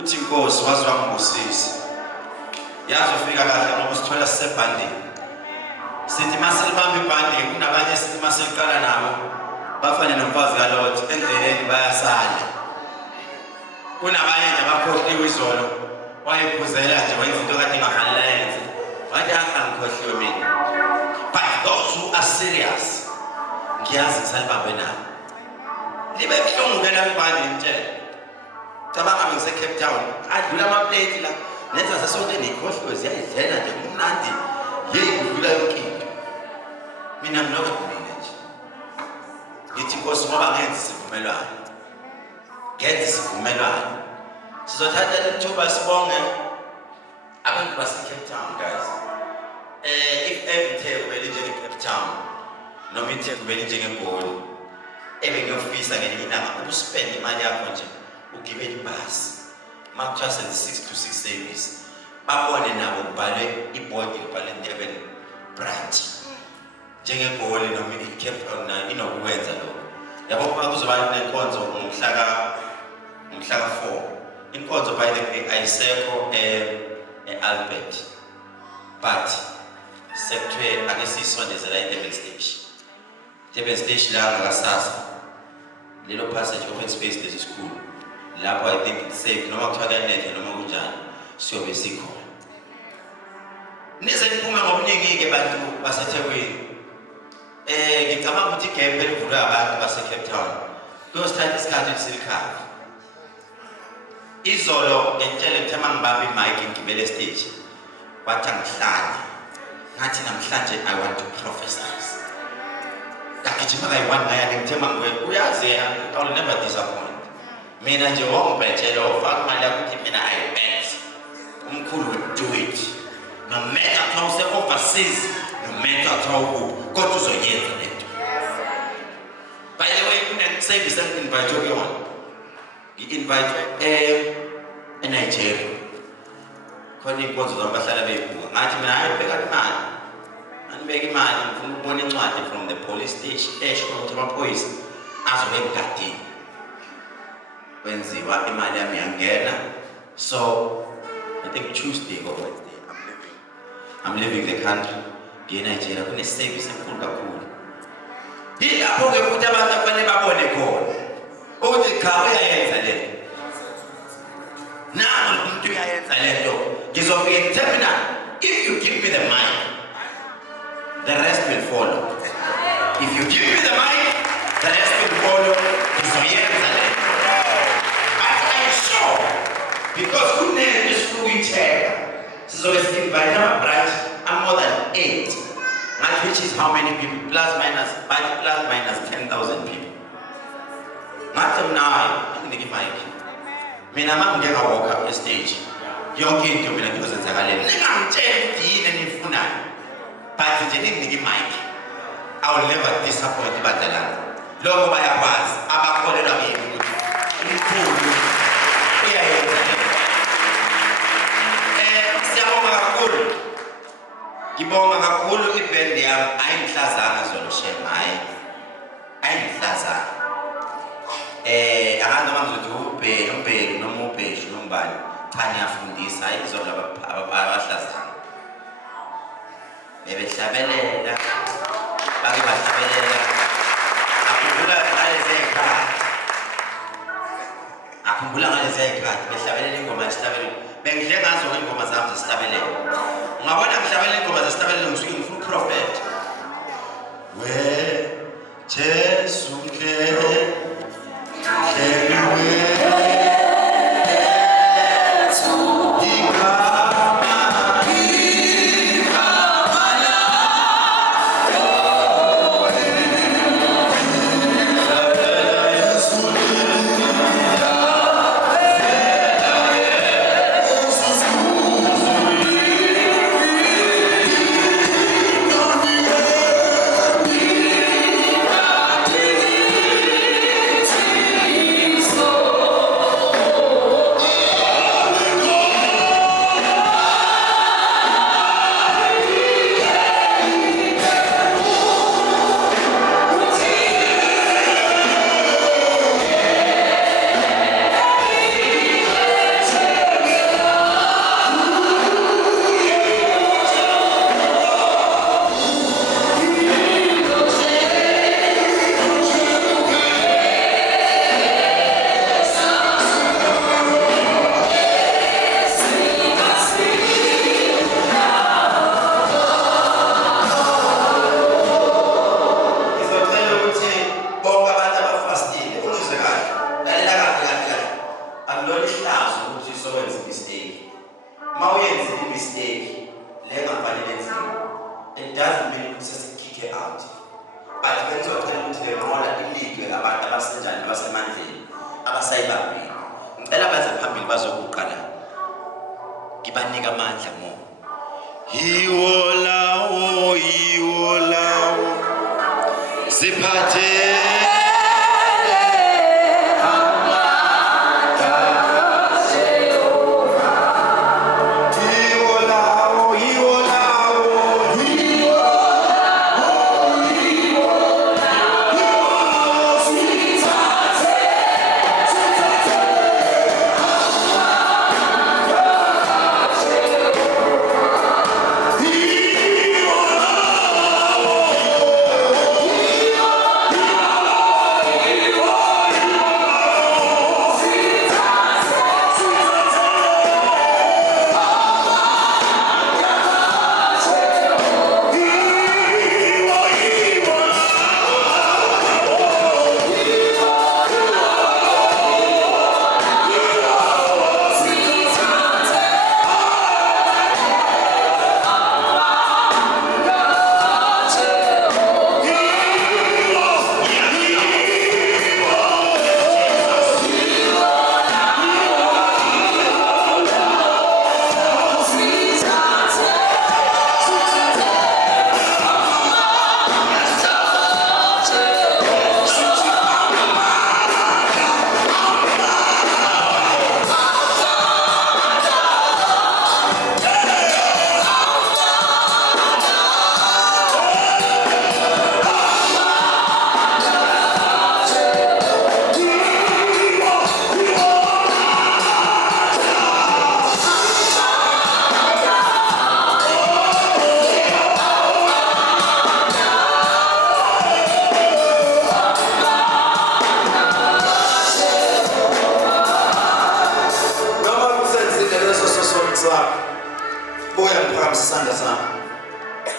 uthi Inkosi wazwa ngosisi yazofika kahle ngoba usithola sisebhandeni sithi masilibamba ibhandeni kunabanye sithi maseliqala nabo bafane nomfazi kaLothi endleleni bayasala kunabanye nje abakhohliwe izolo wayephuzela nje wayizinto kade engafanele yenze wathi angikhohliwe mina but those who are serious ngiyazi ngisalibambe nabo libe buhlungu ke la ibhandeni nje cabanga ngise Cape Town adlula amaplate la nenza sasonke nekhohliwe ziyayidlela nje kumnandi yeyi kudlula yonke into mina ngilokho kumina nje ngithi Nkosi ngoba ngenze sivumelwano sizothatha lithuba sibonge abantu base Cape Town guys if everything kubele njenge Cape Town noma ithe kubele njenge Goli ebengiyofisa ngelinye ilanga ukuspend imali yakho nje ugibela ibhasi makuthiwa 6 to 6 service babone nabo kubhalwe ibhodi libhalwe Durban branch njengeGoli noma iCape Town na inokwenza lokho yabo kuba kuzoba nenkonzo ngomhla ka 4 inkonzo by the way ayisekho Albert but sekuthe ake sisondezela eDurban station la ngasasa lelo passage open space lesi school lapho I think it's safe noma kuthiwa kuyanetha noma kunjani siyobe sikhona nize niphume ngobuningi ke bantu baseThekwini ngicabanga ukuthi igame elivulwe abantu base Cape Town kuyosithatha isikhathi esilikhaya izolo ngentshele ngithema ngibambe imic ngibele stage wathi angihlanje ngathi namhlanje I want to prophesize ngagijima kayi-1 ngaya ngithema uyazi I will never disappoint mina nje wongibhetshela ufaka imali yakho ukuthi mina I bet umkhulu will do it no matter how use overseas no matter how kodwa uzoyenza lento by the way kuneservice invite yona i-invite eNigeria khona inkonzo zabahlala beyibuka ngathi mina ayibheka imali anibeka imali ngifuna ukubona incwadi from the police station esho ukuthi amaphoyisa azobe ngigadini wenziwa imali yami yangena so I think Tuesday or Wednesday I'm leaving the country ngeNigeria kuneservice enkulu kakhulu yilapho ke ukuthi abantu afanele babone khona ukuthi cha If you give me the mic, the rest will follow. If you give me the mic, the rest will follow. But I'm sure, because who knows this fluid chair? So let's invite our branch. I'm more than 8. Which is how many people? Plus minus 10,000 people. Not now, I'm going to give my opinion. I'm going to walk up the stage. You're going to be like, I will never disappoint you. Long by a pass, I'm calling on you. Ngibonga kakhulu iband yami ayinhlazana zolushema ayinhlazana akazoma ngizothi umbheki noma ubheshu nombani cha ngiyafundisa ayizona abahlazana bebehlabelela bake bahlabelela akhumbula ngalezi ayikhathi behlabelela ingoma yesihlabelelo bengidle ngazo ingoma zami zesihlabelelo ungabona ngihlabelela ingoma zesihlabelelo ngisuke ngifuna prophet we Jesu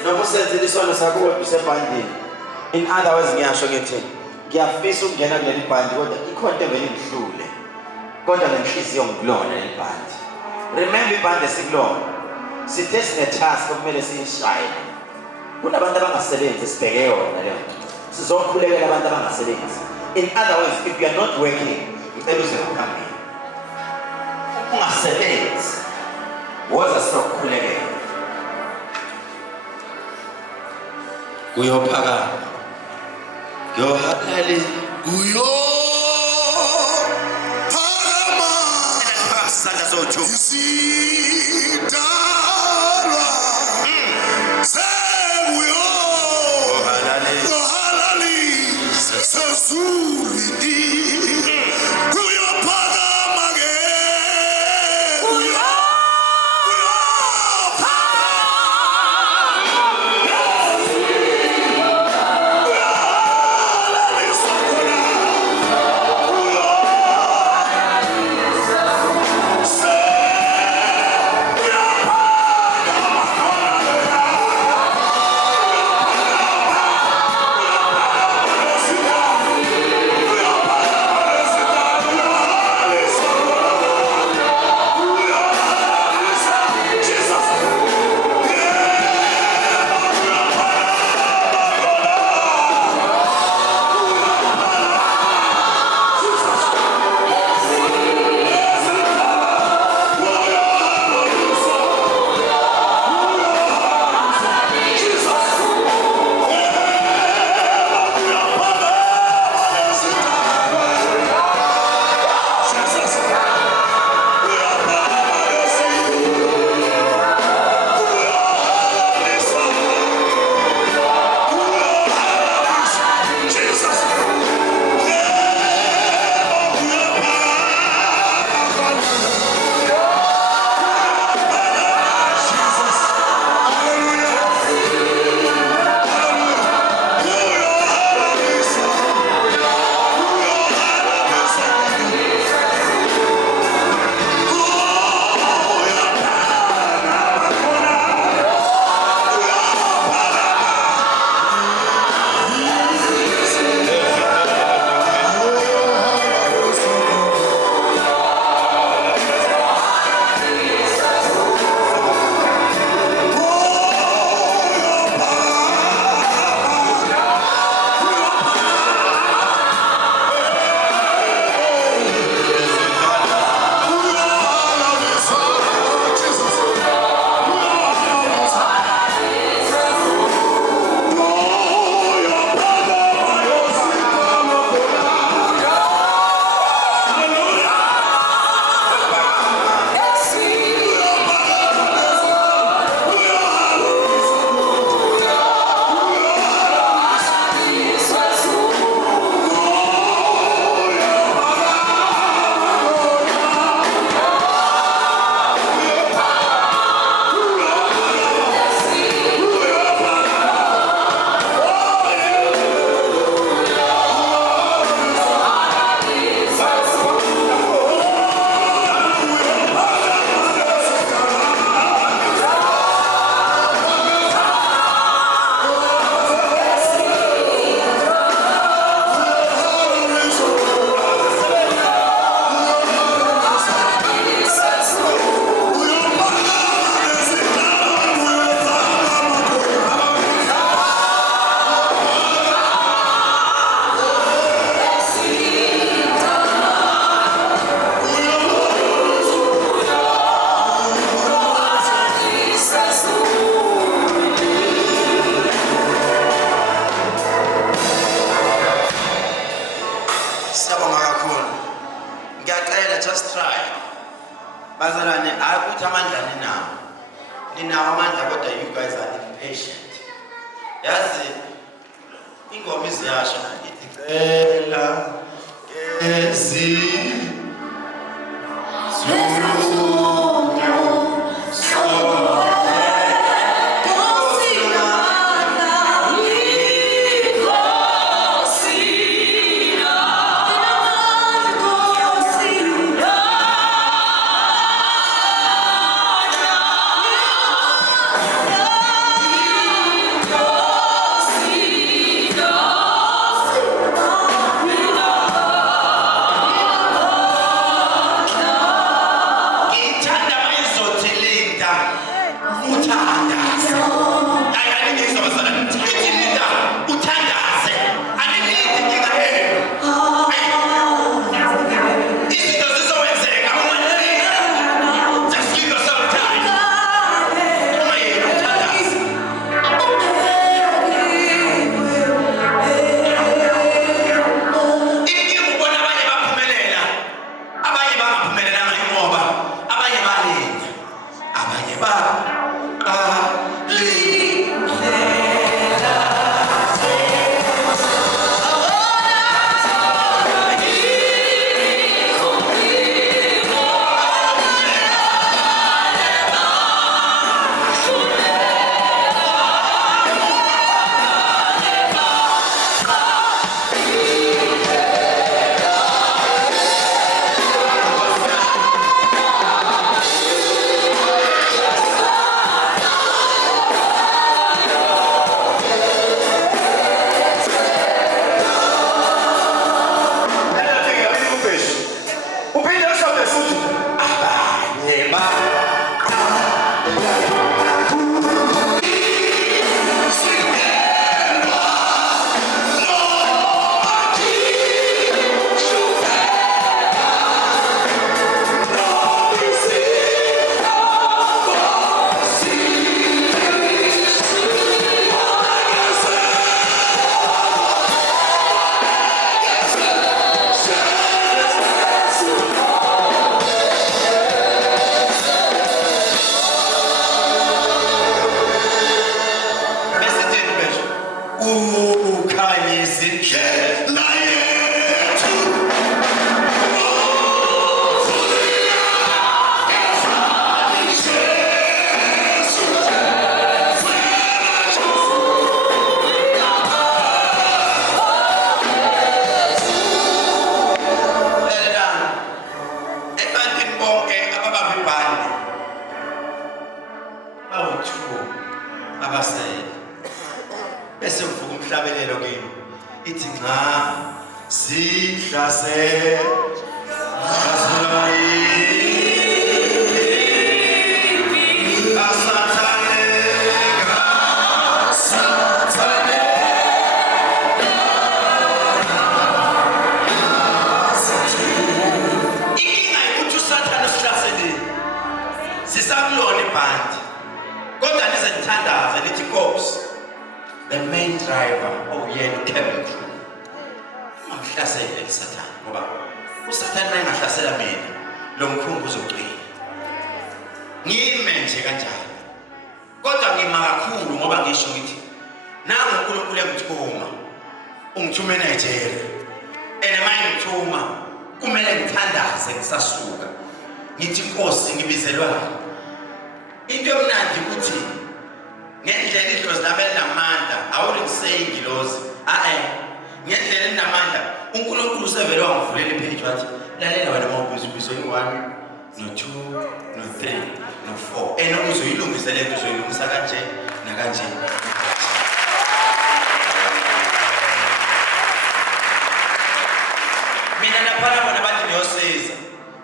noma usenzile isono sakho kodwa usebhandini. In other words, ngiyasho ngithi ngiyafisa ukungena kuleli bhandi kodwa ikhona into vele ngihlule. Kodwa nenhliziyo ngikulona leli bhandi. Remember ibhandi esikulona. Sithe sine-task okumele siyishayele. Kunabantu abangasebenzi sibheke yona leyo nto. Sizokhulekela abantu abangasebenzi. In other words, if you are not working, ngicela uze uphambili. Ungasebenzi. Woza sizokhulekela. Kuyophakama. Kuyohalali. Kuyophakama. Isandla sothu. Isidalwa. Sekuyo. Kuyohalali. Sesuli. Kuyophakama ke. Just try. Bazalwane, akuthi amandla ninawo. Ninawo amandla kodwa you guys are impatient. Yazi ingoma iziyasho ngithi cela The main driver of your cabin crew. Angihlasele uSathane ngoba uSathane mayengahlasela mina lo mkhumbi uzoqina. Ngime nje kanjalo. Kodwa ngima kakhulu ngoba ngisho ngithi nangu uNkulunkulu engithuma. Ungithume eNigeria. Manje ngithuma kumele ngithandaze ngisasuka. Ngithi Nkosi ngibizelwa. Into emnandi ukuthi ngendlela idlozi lami elinamandla awulingiseye ingilozi ngendlela elinamandla uNkulunkulu usevele wangivulela ipage wathi lalela wena mawubizo 1 no 2 no 3 no 4 uzoyilungisa lento uzoyilungisa kanje nakanje. Mina lapha bona bathi ngiyosiza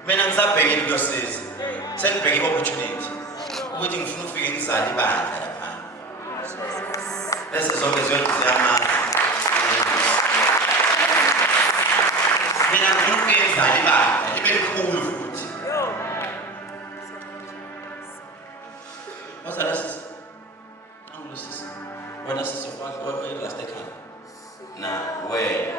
mina ngisabhekile ukuyosiza sengibheke opportunity ukuthi ngifuna ufike ngizale ibandla lapha bese zonke zonke ziyama mina ngifuna ufike ngizale ibandla libe likhulu futhi wasala sisi angulosisi wena sisi ufaka last time na where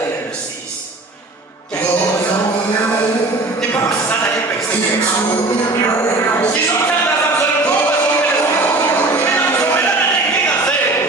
ulalele nosisi. Niphakamisana libhekise. Ngizothandaza mzolo ngoba mina ngizomelana nenkinga zenu.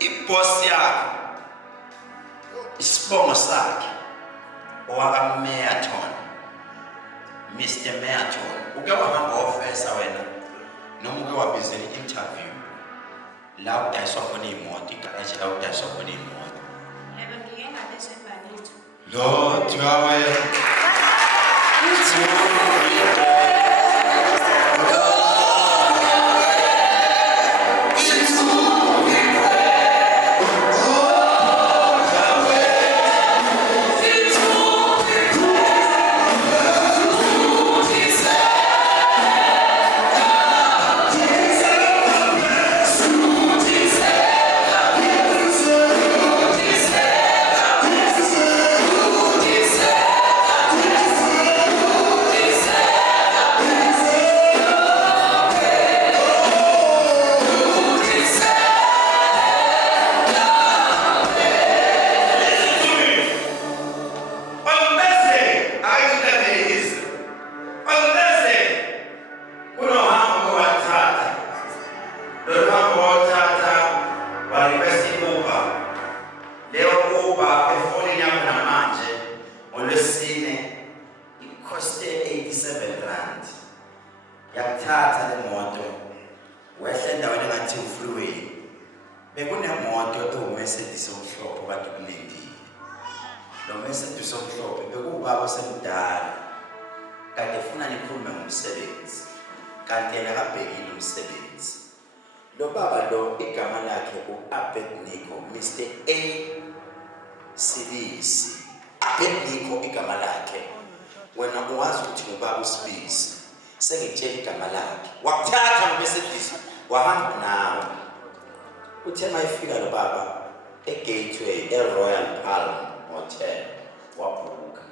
iboss yakho isibongo sakhe owaka Marathon Mr. Marathon uke wahamba ofesa wena noma uke wabizela interview la udayiswa khona imoto igaraji la udayiswa khona imoto yebo ngike ngabezwe ibhalitho Lord yawe yakuthatha le moto wehle endaweni engathi ufreeway bekunemoto ewuMercedes omhlophe kade kunendile lo Mercedes omhlophe bekubaba osemdala kade ufuna nikhulume ngomsebenzi kanti yena kabhekile umsebenzi lo baba lo igama lakhe uAbednego Mr. A Silisi Abednego igama lakhe wena uwazi ukuthi ubaba uSibisi sengitshela igama lakhe wakuthatha ngoMercedes wahamba nawe uthe mayifika lo baba eGateway eRoyal Palm Hotel wabhuka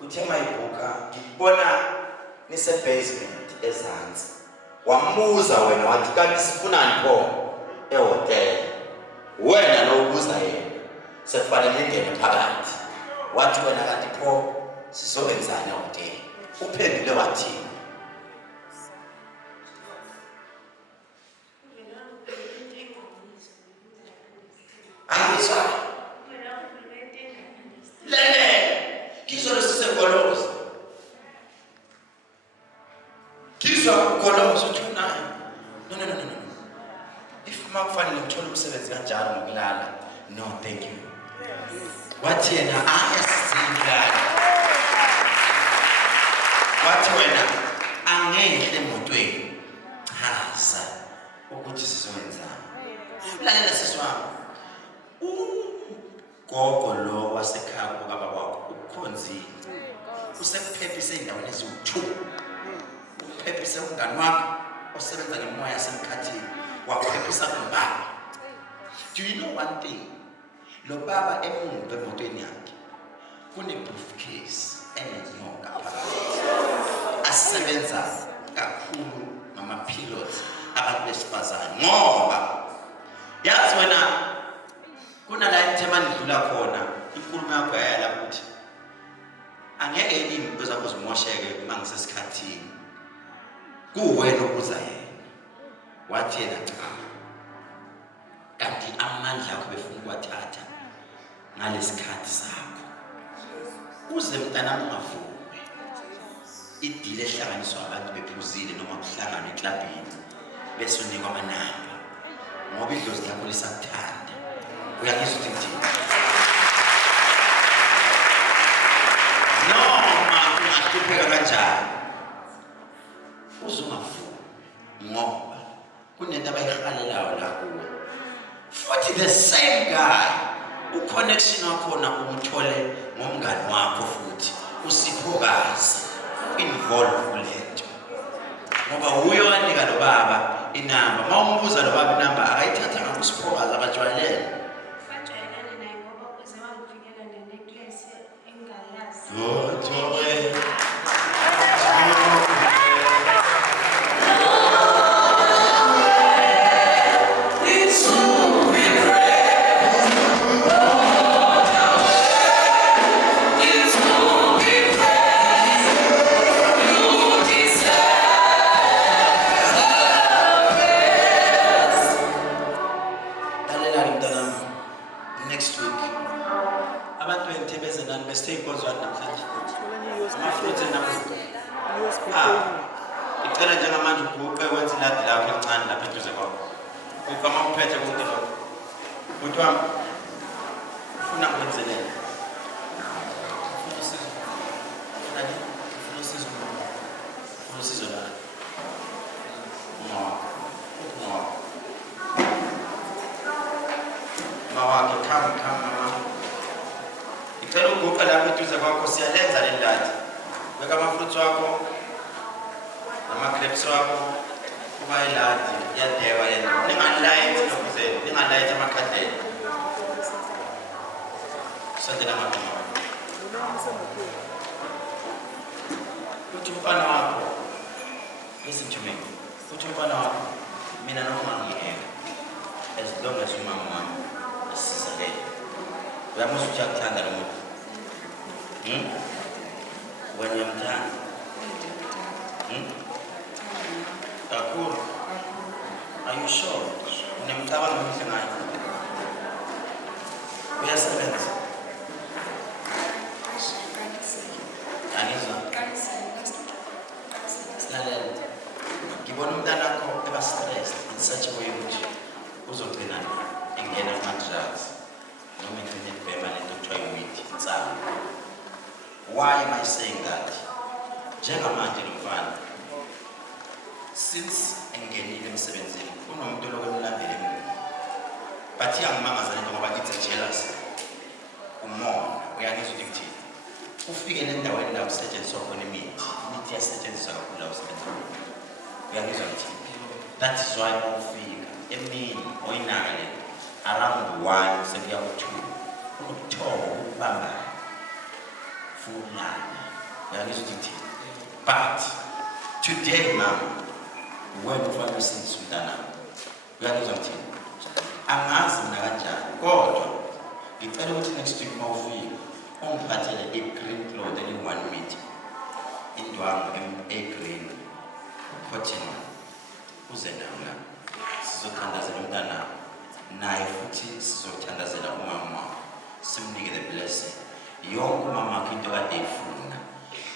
uthe mayibhuka ngibona nise basement ezansi wamuza wena wathi kanti sifunani pho ehotel wena lo ubuza yena sekufanele ngene phakathi wathi wena kanti pho sizobenzana ehotel uphendule wathi Angizwa lele kizolo sisekoloza kizwa ukoloza uthuna no if makufanele ngithola umsebenzi kanjalo ngokulala no thank you wathi yena ayasizindlala wathi wena angeke emotweni chaza ukuthi sizowenzana lalela siswami gogo lo wasekhaya kubaba kwakho ukhonzile usekuphephise endaweni eziwu2 uphephise umngani wakho osebenza ngemoya yasemkhathini waphephisa ubaba do you know one thing lo baba emuva emotweni yakhe kune briefcase enenyoka phakathi asebenza kakhulu ngama-pilots abantu besifazane ngoba yazi wena kunala ithema nidlula khona inkulumo yakho yayala ukuthi angeke yini bezakho zimosheke mangisesikhathini kuwena obuza yena wathi yena cha kanti amandla akho befuna ukwathatha ngalesikhathi sakho uze mntanami ungavume idile ehlanganiswa abantu bephuzile noma kuhlangana eklabini bese unikwa amanamba ngoba idlozi lakho lisakuthanda uyangizwa ukuthi ngithini noma ungahlupheka kanjani uzungavumi ngoba kunento abayihalelayo la kuwe futhi the same guy uconnection wakhona umthole ngomngani wakho futhi usiphokazi involve lento ngoba uyo wanika lo baba inamba mawumbuza lo baba inamba akayithatha ngakusiphokazi abajwayelene bajwayelene naye ngoba uze wangifikela nenecklace engayazi Joe Stay Inkonzo namhlanje. Amafruits namhlanje. Icela njengamanje ubhuqe wenze iladi lakho elincane lapha eduze kwakho. Ufama uphethe konke lokho. Uthi wami ufuna ukwenzelela. Ufuna usizo la. Mawake come mama. Icela ubhuqe lapha eduze kwakho siyalenza le ladi. Beka amafruits wakho. Ama-grapes wakho kuba iladi yadeba yena ningalayithi lokuze ningalayithi amakhandlela sendela amagama uthi umfana wakho listen to me uthi umfana wakho mina noma ngiyeka as long as umama wami asizakele uyamusa ukuthi akuthanda lo muntu wena uyamthanda Kakhulu. Are you sure? Unemcabanga omuhle ngayo. Uyasebenza. Anizwa. Silalela. Ngibona umntana wakho eba stressed in such a way ukuthi uzogcina engena kuma-drugs noma engene ibhema lento kuthiwa imithi insana. Why am I saying that? Njengamanje lo mfana since engenile emsebenzini kunomuntu lokwelandela emuva but yangimangaza lento ngoba ngithi jealous umona uyangizwa ukuthi ufike endaweni la usetshenziswa khona imithi yasetshenziswa kakhulu la usebenza uyangizwa ukuthi that is why ufika emini oyinakale around 1 sekuya ku-2 ukuthonga ukubamba fulana uyangizwa ukuthi but today mama wena ufanele usindise umntana uyangizwa ngithini angazi mina kanjani kodwa ngicela ukuthi next week uma ufika ungiphathele i-green cloth eli-1 meter indwangu e-green cotton uze nawo la sizothandazela umntana naye futhi sizothandazela umama wakho simnike the blessing yonke umama wakho into kade eyifuna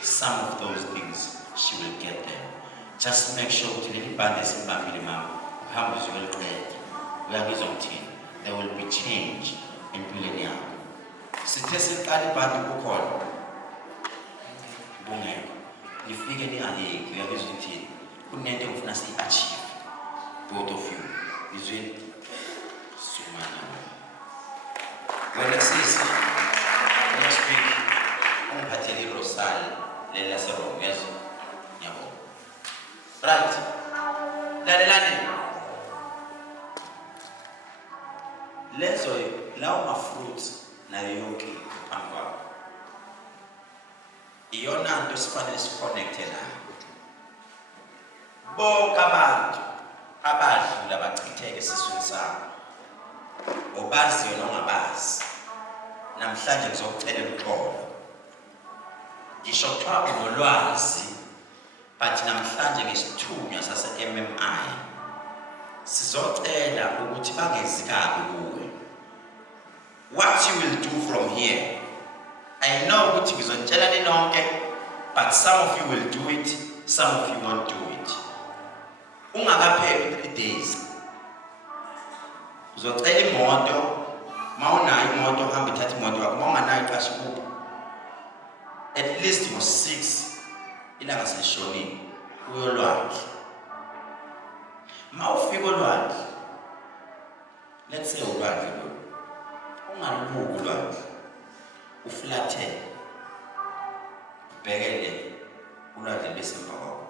some of those things she will get them. Just make sure ukuthi leli band esimbambile mama uhambe uziyoliqeda uyangizwa ngithini there will be change empilweni yakho sithe siqala ibhandi kukhona bungeke nifike ningayeki uyangizwa ngithini kunento engifuna siyi-achieve both of you izweni sumana wena sisi next week ungiphathele irosali leli laserome yazwa ngiyabona right lalelani lezo lawo ma-fruits nayo yonke phambi kwakho iyona nto sifanele siconnecte nayo bonke abantu abadlula bachitheke esiswini sabo obaziyo nongabazi namhlanje ngizokucelela uxolo ngisho kuthiwa unolwazi but namhlanje ngesithunywa sase-MMI sizocela ukuthi bangezi kabi kuwe what you will do from here I know ukuthi ngizotshela ninonke but some of you will do it some of you won't do it ungakapheli 3 days uzocela imoto mawunayo imoto uhambe ithatha imoto yakho mawunganayo iqashe kubo at least ngo-6 ilanga selishonile uyolwandle mawufika olwandle let's say ulwandle lo ungalubuki ulwandle uflathele ubhekele ulwandle besemva kwakho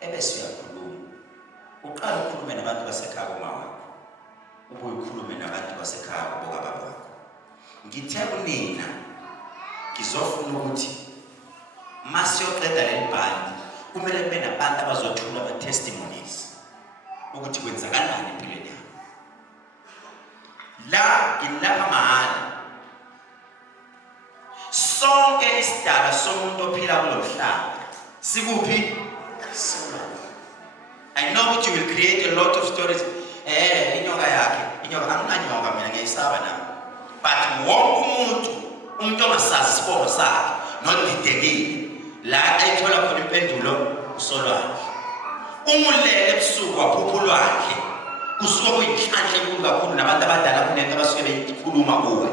ebese uyakhuluma uqala ukhulume nabantu basekhaya koma wakho ubuye ukhulume nabantu basekhaya bokababa bakho ngithe kunina ngizofuna ukuthi masiyoqeda leli bhandi kumele kube nabantu abazothula ama-testimonies ukuthi kwenzakalani empilweni yakho la ngilapha mahhala sonke isidala somuntu ophila kulo mhlaba sikuphi I know that you will create a lot of stories inyoka yakhe inyoka anginanyonga mina ngiyisaba nami but wonke umuntu umuntu ongasazi isibongo sakhe nodidekile la ayithola khona impendulo usolwandle. Uma ulele ebusuku waphupha ulwandle kusuka kuyinhlanhla enkulu kakhulu nabantu abadala kunento abasuke beyikhuluma kuwe.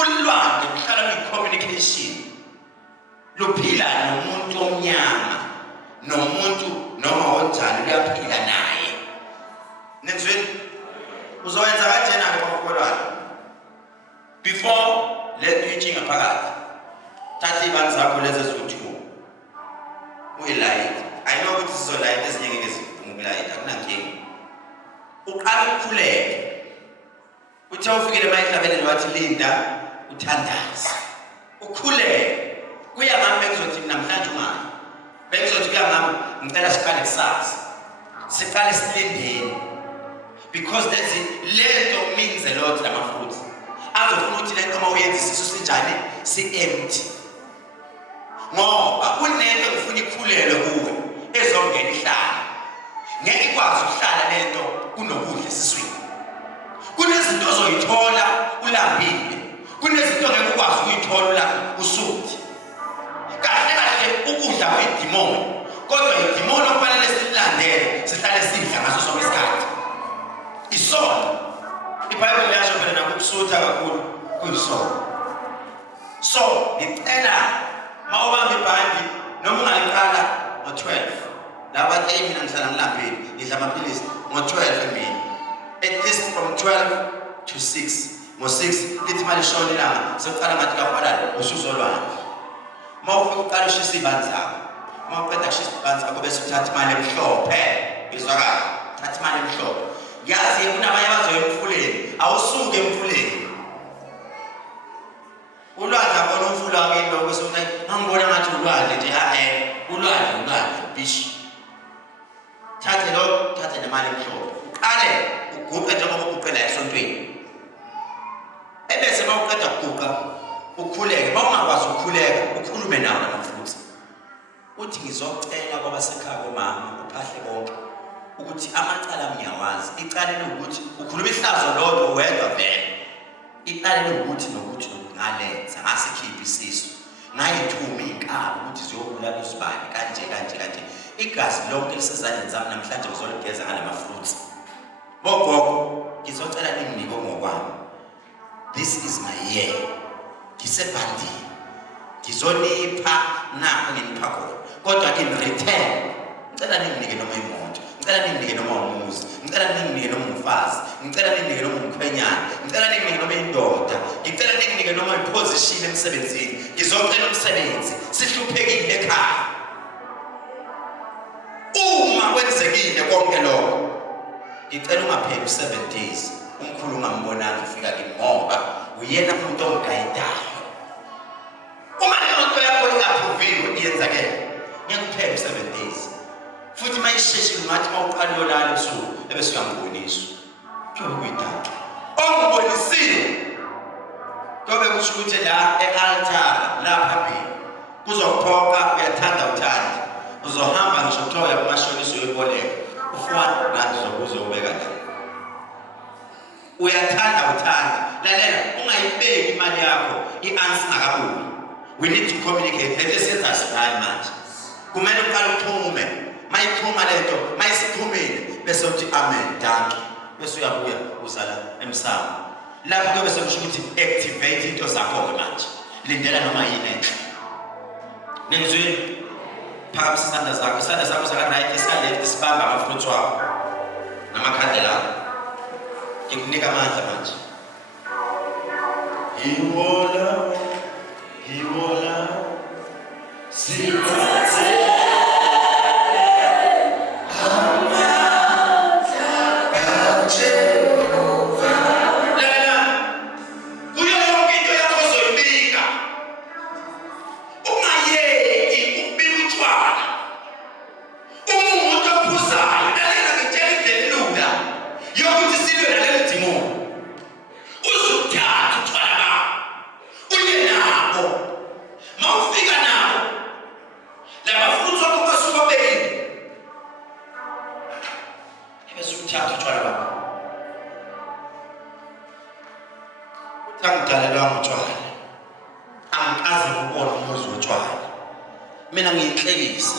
Ulwandle kuhlala luyi-communication, luphila nomuntu omnyama nomuntu noma onjani uyaphila naye. Nenzweni uzowenza kanjena-ke makukolwane before let uyitshinga phakathi thatha iy'bani zakho lezi eziwu-2 uyilayite. I know ukuthi sizolayita ezinye ngeke zivuma ukulayita akunankinga. Uqala ukukhuleka uthe ufikile emayihlabeleni wathi linda uthandaze ukhuleke. Kuya ngami bekuzothi namhlanje ungayi, bekuzothi kuya ngami ngicela siqale kusasa siqale silindeni because lento means a lot lamafruits. Azofuna ukuthi lento uma uyenza isisu sinjani si-empty ngoba kunento ngifuna ikhulelwe kuwe ezongena ihlala. Ngeke ikwazi ukuhlala lento kunokudla esiswini. Kunezinto ozoyithola ulambile, kunezinto ngeke ukwazi ukuyithola usuthi. Kahle kahle ukudla kwedimoni, kodwa idimoni okufanele silandele sihlale sidla ngaso sonke isikhathi isono. IBhayibheli liyasho phela nakukusutha kakhulu kuyisono. So ngicela mawubamba ibhandi noma ungaliqala ngo-12 laba ke mina ngihlala ngilambile ngidla amaphilisi ngo-12 emini, at least from 12 to 6. Ngo-6 lithi mali shona ilanga sokuqala ngathi kafanele usuzolwandle. Mawufika uqala ushisa iy'bani zakho, mawuqeda kushisa iy'bani zakho bese uthatha imali emhlophe. Izwa kahle, uthatha imali emhlophe. Yazi kunabanye abazoya emfuleni, awusuke emfuleni. Ulwandle abona umfula wakini lokho bese uthi angibona ngathi ulwandle nje ulwandle bishi. Thathe lokho, thathe nemali emhlophe. Uqale ugubhe njengoba uguqela esontweni. Ebese mawuqeda ukuguqa ukhuleke, mawungakwazi ukukhuleka ukhulume nawo namafutha. Uthi ngizocela kwabasekhaya komama uphahle bonke ukuthi amacala ngiyawazi. Icala lokuthi ukhuluma ihlazo lodwa wedwa vele. Icala lokuthi nokuthi ngalenza ngasikhipha isisu ngayithuma iy'nkaba ukuthi ziyobulala usibani kanje. Igazi lonke lisezandleni zami namhlanje ngizoligeza ngale mafruits. Bogogo ngizocela ninginike ngokwami. This is my year. Ngisebhandini ngizonipha nakho nginipha khona, kodwa in return ngicela ninginike noma imoto, ngicela ninginike noma umuzi, ngicela ninginike noma umfazi, ngicela ninginike noma umkhwenyana, ngicela ninginike noma indoda, ngicela ninginike noma iposition emsebenzini. Ngizocela umsebenzi sihluphekile ekhaya. Uma kwenzekile konke lokho ngicela ungapheli 7 days umkhulu ungambonanga ufika kimi ngoba uyena umuntu ongigayidayo. Uma lento yakho ingaphuviwe iyenzakele ngiyakuphela 7 days futhi mayisheshile ngathi mawuqala yolala ebusuku ebese uyangibonisa kuyobe kuyidaka ongibonisile kuyobe kusho ukuthi la e-altar la phambili kuzophoqa uyathanda uthanda uzohamba ngisho kuthiwa kumashonisa uyoboleka u-400 zokuzobeka nje uyathanda uthanda. Lalela ungayibeki imali yakho i-answer ngakabuyi. We need to communicate. Lento esiyenza sinayo manje kumele uqale uphume. Mayiphuma lento mayisiphumile bese uthi amen danke bese uyabuya uzala emsamo. Lapho kuyobe sekusho ukuthi activate into zakho-ke manje. Lindela noma yini enhle. Nenzweni phakamisa isandla sakho saka-right esika-left sibamba amafruits wakho namakhandela akho. Ngikunika amandla manje. Iwola sithathe Kangidalelwanga utshwala. Angikaze ngibone umuzi wotshwala. Mina ngiyinhlekisa.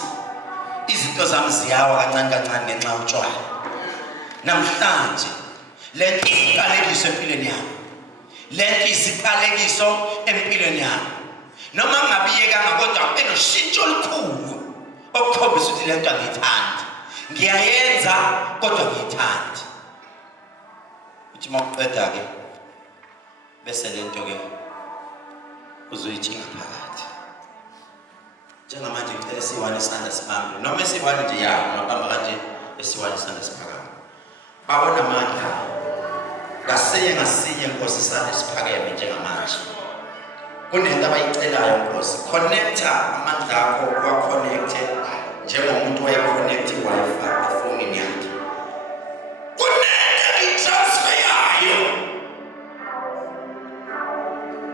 Izinto zami ziyawa kancane kancane ngenxa yotshwala. Namhlanje lento isiqalekiso empilweni yami. Lento isiqalekiso empilweni yami. Noma ngabiyekanga kodwa kube noshintsho olukhulu okukhombisa ukuthi lento angiyithandi. Ngiyayenza kodwa ngiyithandi. Uthi mawuqeda ke bese lento ke uzoyitshinga phakathi. Njengamanje ngicela siwane isandla sibambe noma esiwane nje yawo ngapamba kanje esiwane isandla siphakame. Babona amandla ngasinye Nkosi isandla siphakeme njengamanje. Kunento abayicelayo Nkosi, connecta amandla akho uwaconnecte njengomuntu oyayi-connect i-Wi-Fi efonini yakhe. Connecta i-transfer yayo.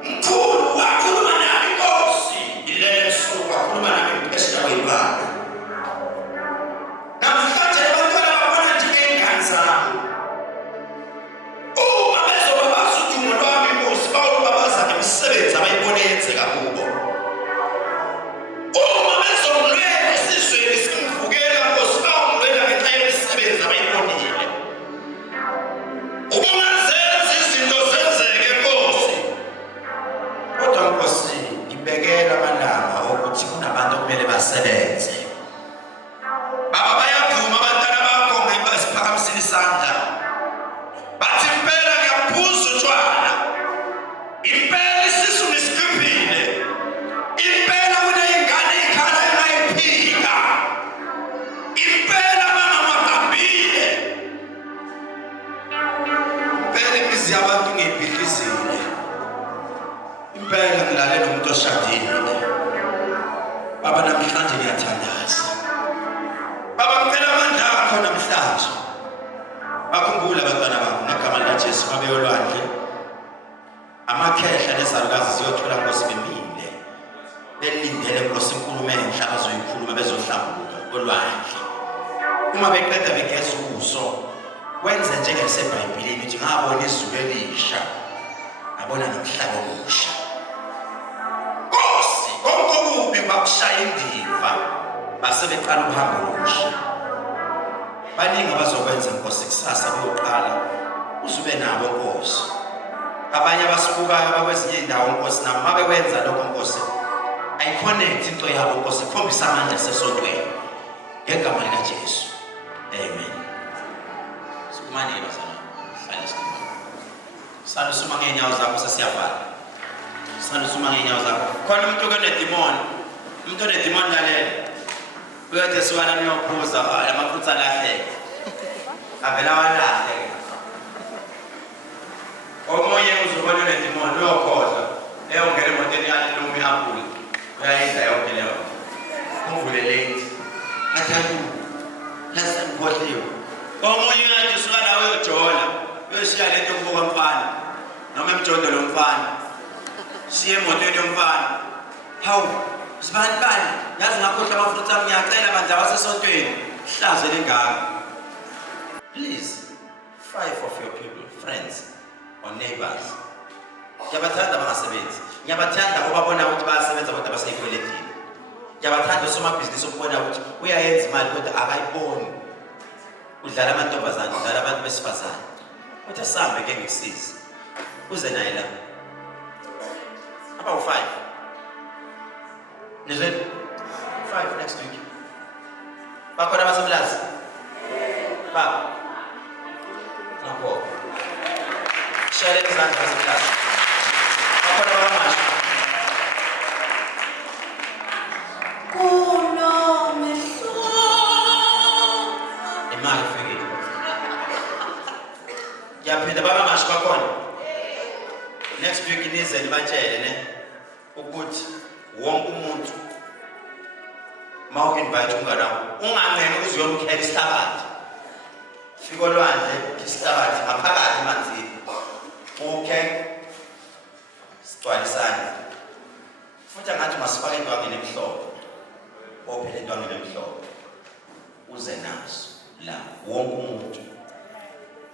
Mkhulu wakhuluma nami Nkosi, ilele suku wakhuluma nami ngipeshela kweyibanga. Namhlanje abantwana babona njengey'ngane zami. Uma bezobabaza udumo lwami Nkosi, bawubabaza ngemisebenzi abayibone yenzeka kubo. Uma bezongilwela esizweni singivukela Nkosi, bawungilwela ngenxa yemisebenzi abayibonile. Ukungazenzi izinto zenzeke Nkosi. Kodwa Nkosi, ngibekela amalanga ukuthi kunabantu okumele basebenze. Baba bayavuma abantwana bakho ngesiphakamisile isandla. Bathi impela ngiyaphuza utshwala. Impela isisu ngisikhiphile. Impela kuney'ngane ey'khala engayiphika. Impela mama magambile. Impela imizi yabantu ngiyibhidlizile. Impela ngilale nomuntu oshadile. Baba namhlanje ngiyathandaza. Baba ngicela amandla akho namhlanje. Bakhumbula abantwana bakho ngegama likaJesu babeyolwandle. Amakhehla nezalukazi ziyothola Nkosi bemile. Belindele Nkosi inkulumo enhle abazoyikhuluma bezohlambuluka olwandle. Uma beqeda begeza ubuso, wenze njengelisebhayibhelini ukuthi ngabona izulu elisha, ngabona nomhlaba omusha. Nkosi, konke okubi bakushaya indiva, base beqala uhambo olusha. Baningi abazokwenza Nkosi kusasa beyoqala uzube nabo Nkosi. Abanye abasibukayo abakwezinye indawo Nkosi nabo mabewenza lokho Nkosi ayiconnect into yabo Nkosi ikhombisa amandla asesontweni ngegama likaJesu. Amen. Sikumane bazalwane, hlale sikhuluma. Salo suma ngeenyawo zakho sesiyavala. Salo suma ngeenyawo zakho. Khona umuntu onedimoni. Umuntu onedimoni lalela. Uyathi siwana niyophuza amafutha lahleke. Avela walahle. Omunye uzobona unedimoni uyokhoza. Eyongena emotweni yakhe noma ihambule. Uyayidla yonke leyo. Uvule late. Athathu. Lasa ngikhohliwe. Omunye uyathi suka nawe uyojola. Uyoshiya lento kubuka mfana. Noma emjondolo lomfana. Siye emotweni yomfana. Hawu, sibani bani? Yazi ngakhohlwa amafutha ami ngiyacela bandla wasesontweni. Hlaze lengaka. Please, 5 of your people, friends or neighbors. Ngiyabathanda abangasebenzi. Ngiyabathanda obabona ukuthi bayasebenza kodwa baseyikweletini. Ngiyabathanda osomabhizinisi okubona ukuthi uyayenza imali kodwa akayiboni. Udlala amantombazane, udlala abantu besifazane. Uthi asambe ke ngikusize. Uze naye la. About 5. Nizwe 5 next week. Bakhona abasemlazi? Baba. Nakho. Share izandla zasemlazi. Bakhona abamasha. Imali fikile. Ngiyaphinda babamasha bakhona. Next week nize nibatshele ne ukuthi wonke umuntu mawu-invite umngane wakho ungangeni uziyona ukhela isihlabathi. Fika olwandle isihlabathi ngaphakathi emanzini. Ukhe sigcwalisane. Futhi angathi masifake endwangeni emhlophe. Ophele endwangeni emhlophe. Uze naso la wonke umuntu.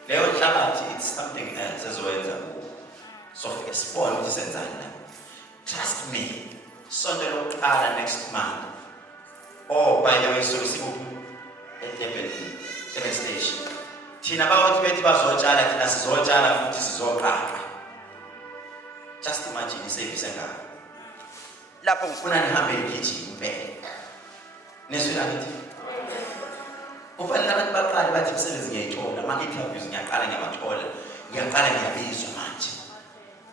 Leyo hlabathi it's something else ezowenza kuwo. sofike sibone ukuthi senzani la. Trust me, sonto lokuqala next month. Oh, by the way, so sikuphi eDurban station. Thina bawathi bethi bazotshala thina sizotshala futhi sizoqaqa. Just imagine isevisi engaka. Lapho ngifuna nihambe ngigijima impela. Nezwela ngithi. Kufanele abantu baqale bathi umsebenzi ngiyayithola, ama-interviews ngiyaqala ngiyabathola, ngiyaqala ngiyabizwa manje.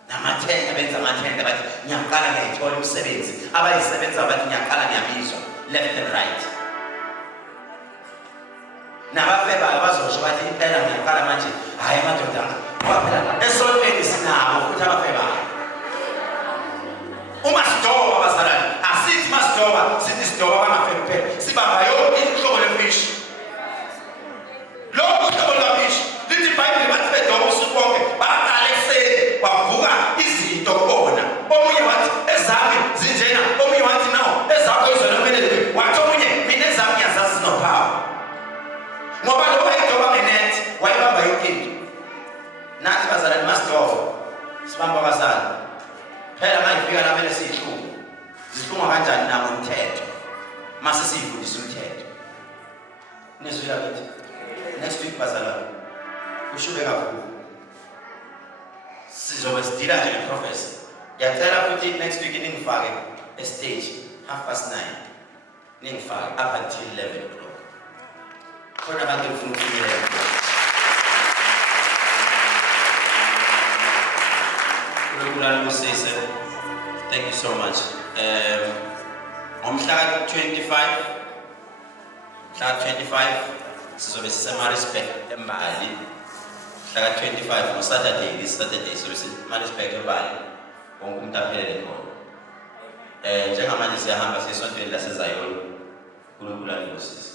Namathenda benza amathenda bathi ngiyaqala ngiyayithola umsebenzi, abayisebenza bathi ngiyaqala ngiyabizwa, left and right. Nabafeba bazosho bathi impela ngiyaqala manje, hayi amadoda kwaphela esontweni sinabo futhi abafeba. Uma sidoba bazalwane, asithi masidoba, sithi sidoba bangafeki kuphela, sibamba yonke ihlobo lefish. Lokho uhlobo lwafish, lithi iBhayibheli bathi bedoba usuku bonke, baqala ekuseni, bavuka izinto kubona. Omunye wathi ezami zinjena, omunye wathi no, ezakho izona kumele wathi omunye mina ezami ngiyazazi zinophawu. Ngoba lo wayidoba ngenet, wayibamba yonke into. Nathi bazalwane masidoba, sibamba abazali. Phela manje fika la mele siyihlungu. Zihlungwa kanjani nabo umthetho? Mase siyifundisa umthetho. Nezwela kithi. Next week bazalwane. Kushube kakhulu. Sizobe sidila nje neprofessor. Ngiyacela futhi next week ningifake stage 9:30. Ningifake up until 11 o'clock. Khona abantu bafuna ukufinyelela. Thank you so much. Ngomhla 25 sizobe sisema-respect eMbali. Mhla 25 ngoSaturday, this Saturday sizobe sisema-respect eMbali. Wonke umuntu aphelele khona. Njengamanje siyahamba siyesontweni laseZayoni. UNkulunkulu angibusise.